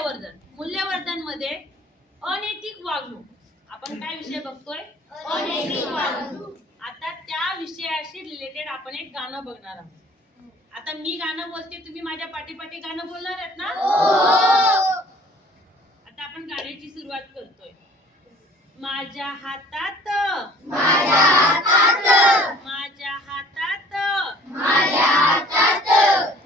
मूल्यवर्धन. मूल्यवर्धन मध्ये अनैतिक वागणूक. आपण काय विषय बघतोय? अनैतिक वागणूक. आता त्या विषयाशी रिलेटेड आपण एक गाणं बघणार आहोत. आता मी गाणं बोलते, तुम्ही माझ्या पाठीपाठी गाणं बोलणार आहेत ना? आता आपण गाण्याची सुरुवात करतोय. माझ्या हातात माझ्या हातात माझ्या हातात माझ्या हातात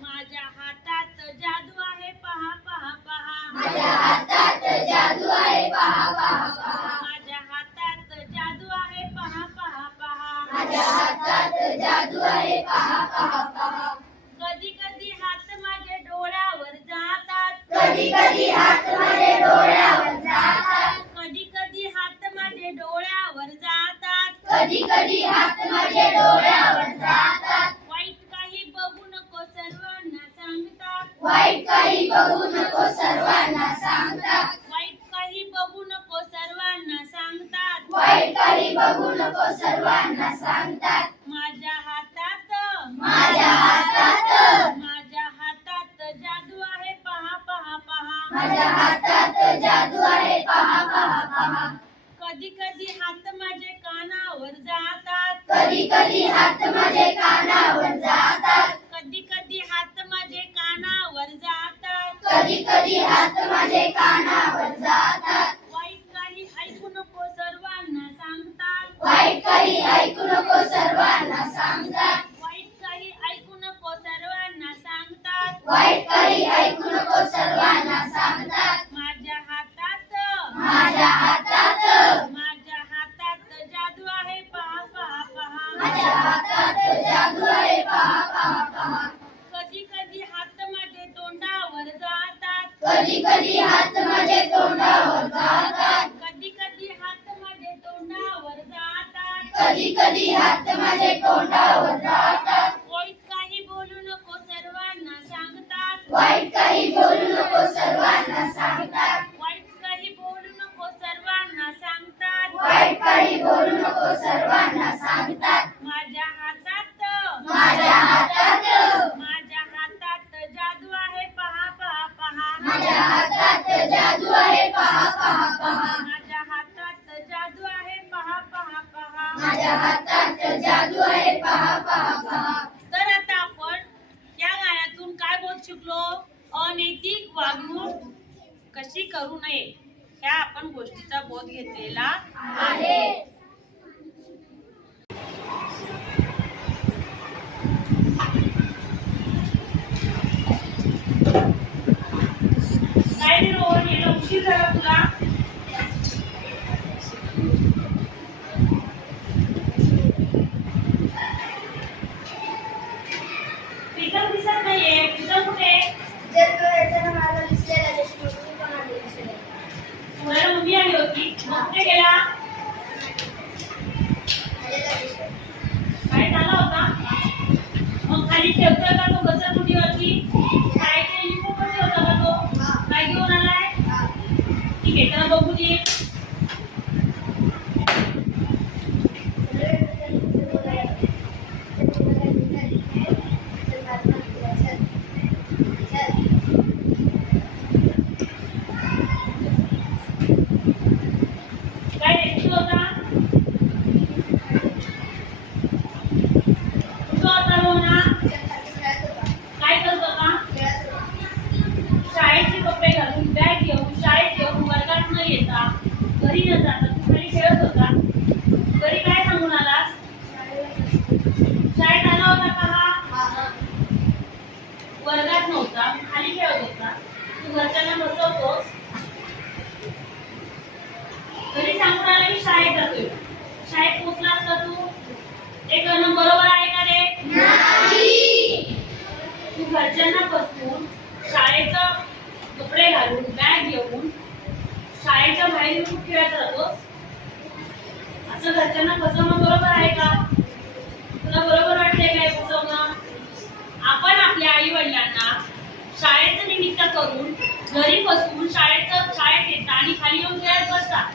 माझ्या हातात जादू आहे, पहा पहा पहा. माझ्या हातात जादू आहे, पहा पहा पहा. माझ्या हातात जादू आहे, पहा पहा पहा. माझ्या हातात जादू आहे, पहा पहा पहा. कधी कधी हात माझे डोळ्यावर जातात. कधी कधी हात माझे डोळ्यावर जातात. कधी कधी हात माझे डोळ्यावर जातात. कधी कधी हात माझे डोळ्यावर जातात. वाईट काही बघू नको सर्वांना सांगतात. वाईट काही बघू नको सर्वांना सांगतात. वाईट काही बघू नको सर्वांना सांगतात. वाईट काही बघू नको सर्वांना सांगतात. माझ्या हातात माझ्या हातात माझ्या हातात जादू आहे, पहा पहा पहा. माझ्या हातात जादू आहे, पहा पहा पहा. कधी कधी हात माझे कानावर जातात. कधी कधी हात माझे कानावर जातात. कधी कधी हात माझे कानावर जातात. कधी कधी हात माझे कानावर जातात. वाईट काही ऐकू नको सर्वांना सांगतात. वाईट काही ऐकू नको सर्वांना सांगतात. वाईट काही ऐकू नको सर्वांना सांगतात. वाईट काही ऐकू नको सर्वांना सांगतात. माझ्या हातात माझ्या हातात माझ्या हातात जादू आहे, पहा पहा पहा. माझ्या हातात जादू आहे, पहा पहा पहा. कधी कधी हात माझे तोंडावर जातात. कधी कधी हात माझे तोंडावर जातात. कधी कधी हात माझे तोंडावर जातात. कधी कधी हात माझे तोंडावर जातात. वाईट काही बोलू नको सर्वांना सांगतात. वाईट काही बोलू नको सर्वांना सांगतात. वाईट काही बोलू नको सर्वांना सांगतात. वाईट काही बोलू नको सर्वांना सांगतात. माझ्या हातात माझ्या हातात माझ्या हातात जादू आहे, पहा पहा पहा. माझ्या हातात जादू आहे, पहा पहा पहा. माझ्या हातात जादू आहे, पहा पहा पहा. माझ्या हातात जादू आहे, पहा पहा पहा. तर आता आपण या गाण्यातून काय बोध शिकलो? अनैतिक वागणूक कशी करू नये ह्या आपण गोष्टीचा बोध घेतलेला आहे. काय रे रोहन, यायला उशीर झाला तुला? प्रीतम दिसत नाहीये. प्रीतम कुठे? पुण्याला मम्मी आली होती, मग कुठे गेला? काय झाला होता? मग खाली ठेवतोय का तो घसरगुंडीवरती? शाळेचा युनिफॉर्म मध्ये होता का तो? काय घेऊन आलाय? ठीक आहे, त्याला बघू दे. काय रेखीत होता? कुठं होता रोहना? काय करत होता? शाळेचे कपडे घालून, बॅग घेऊन, शाळेत घेऊन, वर्गात न येता, घरी न जाता तू खाली खेळत होता. घरी काय सांगून आलास? शाळेत आला होता का हा? वर्गात नव्हता, खाली खेळत होता. तू घरच्यांना बसवतोस. घरी सांगून आला की शाळेत जातोय. शाळेत पोहोचलास का तू? ते करणं बरोबर आहे का रे? नाही. तू घरच्यांना बसवून, शाळेचं कपडे घालून, बॅग घेऊन शाळेच्या बाहेर येऊन खेळत राहतोस. असं घरच्यांना फसवणं बरोबर आहे का? तुला बरोबर वाटतंय काय फसवणं? आपण आपल्या आई वडिलांना शाळेचं निमित्त करून घरी बसवून शाळेत येता आणि खाली येऊन खेळत बसता.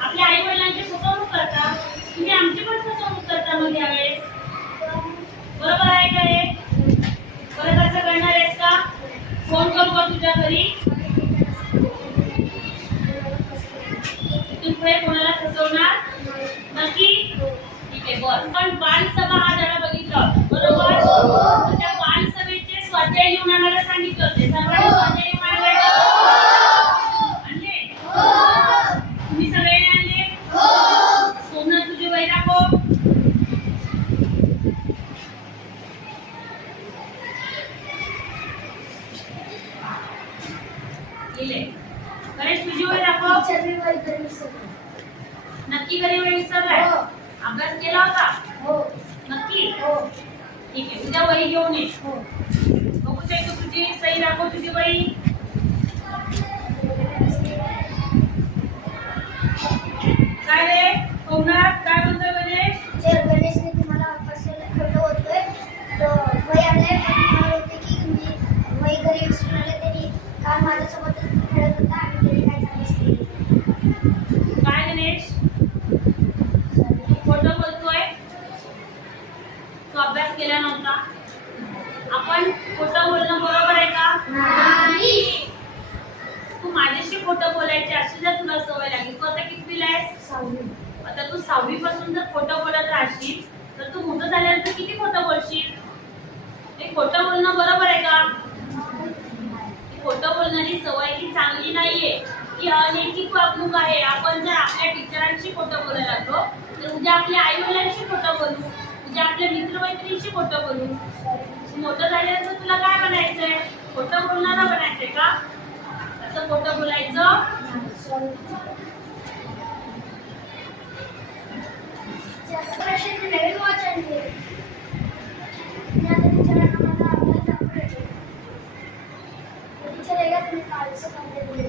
आपल्या आई वडिलांची फसवणूक करता. तुम्ही आमची पण फसवणूक करता मग यावेळेस. बरोबर आहे का हे? परत असं करणार आहेस का? फोन करू का तुझ्या घरी? पुढे कोणाला फसवणार नक्की. ठीक आहे बस. पण बालसभा हा धडा बघितला होता, बरोबर. तर त्या बालसभेचे स्वाध्याय लिहून आणायला सांगितले होते. सर्वांनी स्वाध्याय लिहून आणायला आणले. तुम्ही सगळ्यांनी आणले. सोमनाथ तुझी वही दाखव. गणेश तुझी वही दाखव. नक्की घरी वेळ विसरलाय. अभ्यास केला होता नक्की. ठीक आहे उद्या वही घेऊन ये. बघू शकतो तुझी सही दाखव. तुझी वही काय रे सोमनाथ काय म्हणतोय गणेश. गणेशने तुम्हाला खोटं बोलतोय. वही आणलंय आणि मला होते की तुम्ही वही घरी विसरून आले. त्यांनी काल माझ्यासोबतच खेळत होता आणि त्यांनी काय झालं काय गणेश खोटं बोलतोय. तू अभ्यास केला नव्हता. आपण खोटं बोलणं बरोबर आहे का. नाही. तू माझ्याशी खोटं बोलायची अशी जर तुला सवय लागली. तू आता कितवीला आहेस. 6वी. आता तू 6वी पासून जर खोटं बोलत राहशील तर तू मोठं झाल्यानंतर किती खोटं बोलशील. हे खोटं बोलणं बरोबर आहे का. खोटं बोलण्याची सवय ही चांगली नाहीये. ही अनैतिक वागणूक आहे. आपण जर आपल्या टीचरांशी खोटं बोलायला लागलो तर उद्या आपल्या आई वडिलांशी खोटं बोलू. उद्या आपल्या मित्रमैत्रिणींशी खोटं बोलू. मोठं झाल्यानंतर तुला काय बनायचंय. खोटं बोलणारा बनायचंय का. असं खोटं बोलायचं. नवीन वॉच आणली. टीचरांना मला अभ्यास दाखवायचा. टीचर आहे का तुम्ही कालचं काम दिले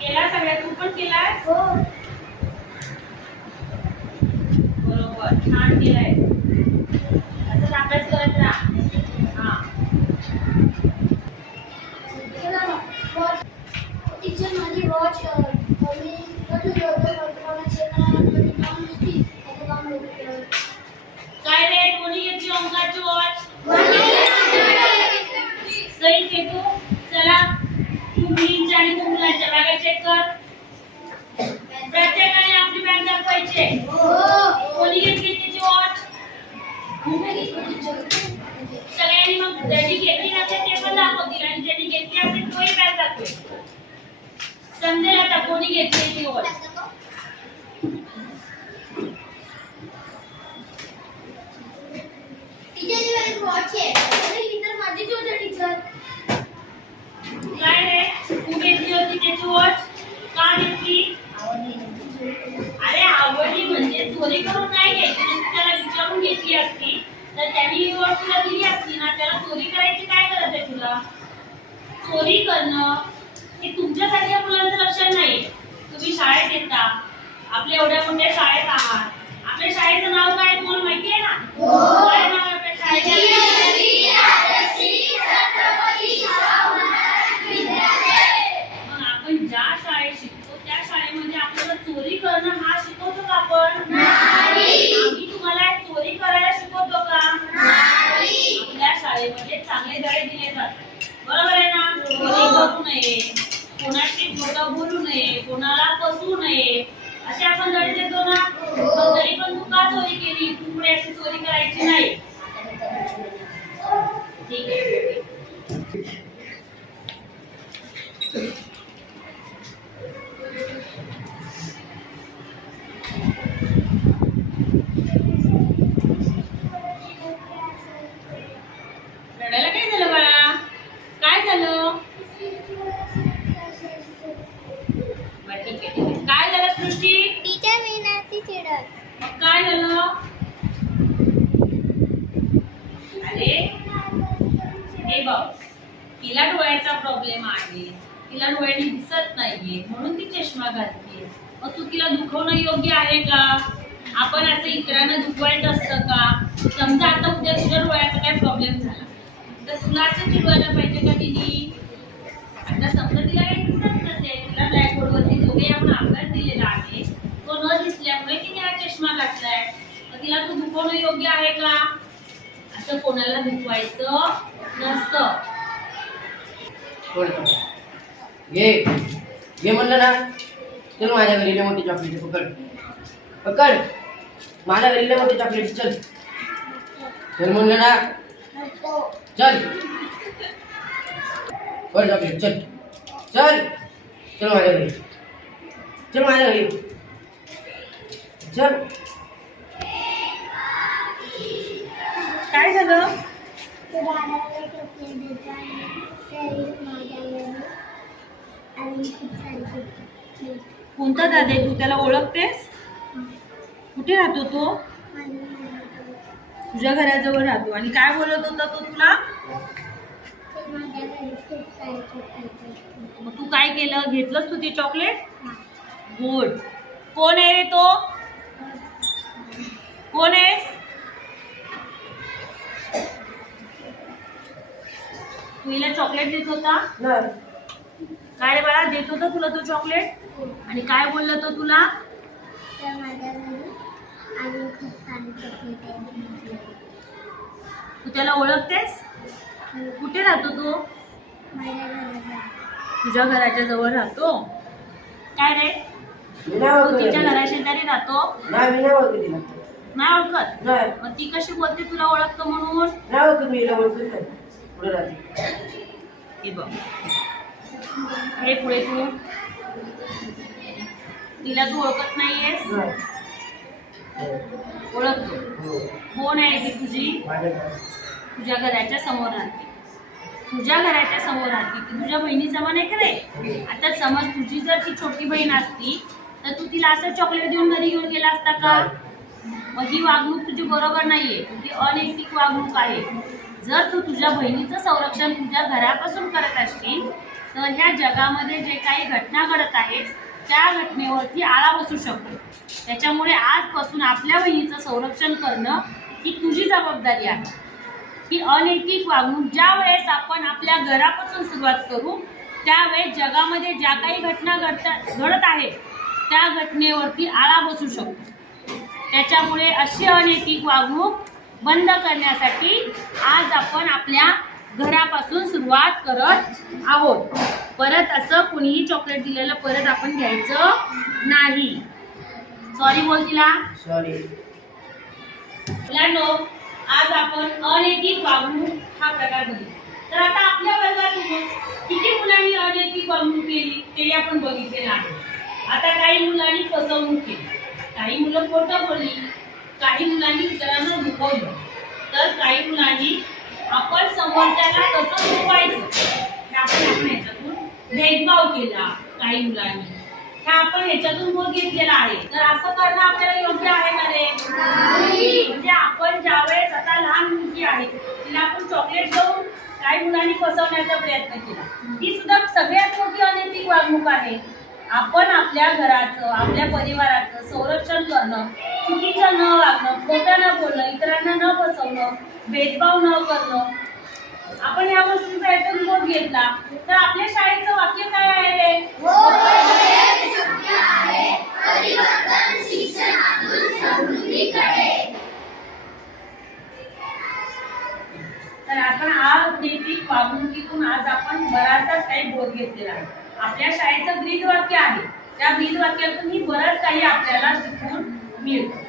केला सगळ्या. तू पण केलास. हो. बरोबर छान केलाय. असं अभ्यास करत राहा. हा टीचर माझी वॉच मी काय रे कोणी घेतली अंकाची वॉच. सही घेतो. चला तू मुलींच्या आणि तू मुलांच्या बॅगा चेक कर. प्रत्येकाने आपली बॅग दाखवायची. कोणी घेतली त्याची वॉच. सगळ्यांनी मग ज्यांनी घेतली नसेल ते पण दाखवतील आणि ज्यांनी घेतली असेल तोही बॅग दाखवेल. समजेल आता कोणी घेतली ती वॉच. काय रे तू घेतली होती त्याची वॉच. का घेतली. अरे आवडली म्हणजे चोरी करून नाही घेतली. त्याला विचारून घेतली असती तर त्यांनी ही वॉच तुला दिली असती ना. त्याला चोरी करायची काय गरज आहे तुला. चोरी करणं हे तुमच्यासारख्या मुलांचं लक्षण नाही. तुम्ही शाळेत येता. आपल्या एवढ्या मोठ्या शाळेत आहात. आपल्या शाळेचं नाव काय तुम्हाला माहिती आहे ना. काय नाव आहे आपल्या शाळेचं. आपण ज्या शाळेत शिकतो त्या शाळेमध्ये आपल्याला चोरी करणं हा शिकवतो का आपण. आम्ही तुम्हाला चोरी करायला शिकवतो का. आपल्या शाळेमध्ये चांगले धडे दिले जातात. बरोबर आहे ना. चोरी करू नये. कोणाशी खोटं बोलू नये. कोणाला फसवू नये. असे आपण धडे देतो ना. तरी पण तू का चोरी केली. तू पुढे अशी चोरी करायची नाही. ठीक आहे. रडायला काय झालं बाळा. काय झालं. बरं ठीक आहे. काय झालं सृष्टी. टीचर मी नाही चिडत. मग काय झालं. अरे हे बघ तिला डोळ्याचा प्रॉब्लेम आहे. तिला डोळ्याने दिसत नाहीये म्हणून ती चष्मा घालते. मग तू तिला दुखवणं योग्य आहे का. आपण असं इतरांना दुखवायचं असतं का. समजा आता उद्या तुझ्या डोळ्याचा काय प्रॉब्लेम झाला तर तुला असं चिडवायला पाहिजे का तिने. आता समजा तिला काही दिसत नसेल. तिला ब्लॅकबोर्डवरती दोघे आपण अभ्यास दिलेला आहे. तो न दिसल्यामुळे तिने हा चष्मा घातलाय. तर तिला तू दुखवणं योग्य आहे का. असं कोणाला दुखवायचं नसतं. ये म्हणलं ना. चल माझ्या घरी लय मोठी चॉकलेट पकड पकड माझ्या घरी लय मोठी चॉकलेट चल चल म्हणलं ना नको. चल वर चॉकलेट चल चल चल माझ्या घरी चल माझ्या घरी चल काय झालं? ते दादाला चॉकलेट देतो आणि तरी माझ्या घरी आणि खूप सारी चॉकलेट. कोणता दादा आहे तू? त्याला ओळखतेस? कुठे राहतो तो? तुझ्या घराजवळ राहतो. आणि काय बोलत होता तो तुला? माझ्या घरी खूप सारी चॉकलेट. मग तू काय केलं? घेतलंस तू ते चॉकलेट? गुड. कोण आहे रे तो? कोण आहेस? तू हिला चॉकलेट देत होता? नाही काय रे बाळा, देत होता तुला तो चॉकलेट? आणि काय बोलला तो तुला? तर माझ्या घरी आणि खूप सारी चॉकलेट आहे. तू त्याला ओळखतेस? कुठे राहतो तो? माझ्या घराजवळ. तुझ्या घराच्या जवळ राहतो? काय रे, मी नाही तू तिच्या ओळखत घराशेजारी राहतो? नाही मी नाही ओळखत तिला नाही ओळखत? नाही मग ती कशी बोलते तुला ओळखतो म्हणून? नाही ओळखत मी हिला ओळखत नाही पुढे राहते हे बघ, हे पुढे तू तिला तू ओळखत नाहीयेस? नाही ओळखतो. हो कोण आहे ती तुझी? माझ्या घरी. तुझ्या घराच्या समोर राहते. तुझ्या घराच्या समोर राहते ती तुझ्या बहिणी समान आहे का रे? आता समज तुझी जर ती छोटी बहीण असती तर तू तिला असं चॉकलेट देऊन घरी घेऊन गेला असता का? मग ही वागणूक तुझी बरोबर नाहीये. ती अनैतिक वागणूक आहे. जर तू तुझ्या बहिणीचं संरक्षण तुझ्या घरापासून करत असशील तर ह्या जगामध्ये जे काही घटना घडत आहेत त्या घटनेवरती आळा बसू शकतो. त्याच्यामुळे आजपासून आपल्या बहिणीचं संरक्षण करणं ही तुझी जबाबदारी आहे. ही अनैतिक वागणूक ज्या वेळेस आपण आपल्या घरापासून सुरुवात करू त्यावेळेस जगामध्ये ज्या काही घटना घडत आहेत त्या घटनेवरती आळा बसू शकतो. त्याच्यामुळे अशी अनैतिक वागणूक बंद करण्यासाठी आज आपण आपल्या घरापासून सुरुवात करत आहोत. परत असं कुणीही चॉकलेट दिलेलं परत आपण घ्यायचं नाही. सॉरी बोल तिला. सॉरी. मुलांनो, आज आपण अनैतिक वागणूक हा प्रकार बघितला. तर आता आपल्या वर्गातून किती मुलांनी अनैतिक वागणूक केली ते आपण बघितलेलं आहे. आता काही मुलांनी फसवणूक केली, काही मुलं खोटं बोलली, काही मुलांनी इतरांना दुखवलं, तर काही मुलांनी आपण समोरच्याला कसं दुखवायचं हे आपण ह्याच्यातून भेदभाव केला. काही मुलांनी हे आपण ह्याच्यातून बोध घेतलेला आहे. तर असं करणं आपल्याला योग्य आहे का रे? म्हणजे आपण ज्यावेळेस आता लहान मुलगी आहे तिला आपण चॉकलेट देऊन काही मुलांनी फसवण्याचा प्रयत्न केला, ही सुद्धा सगळ्यात मोठी अनैतिक वागणूक आहे. आपण आपल्या घराचं आपल्या परिवाराचं संरक्षण करणं, चुकीचं न वागणं, खोटं न बोलणं, इतरांना न फसवणं, भेदभाव न करणं, आपण या गोष्टींचा यातून बोध घेतला तर आपल्या शाळेचं वाक्य काय आहे रे? तर आपण अनैतिक वागणुकीतून आज आपण बराचसाच काही बोध घेतलेला आहे. आपल्या शाळेचं ब्रीद वाक्य आहे, त्या ब्रीद वाक्यातून ही बरंच काही आपल्याला शिकून मिळतं.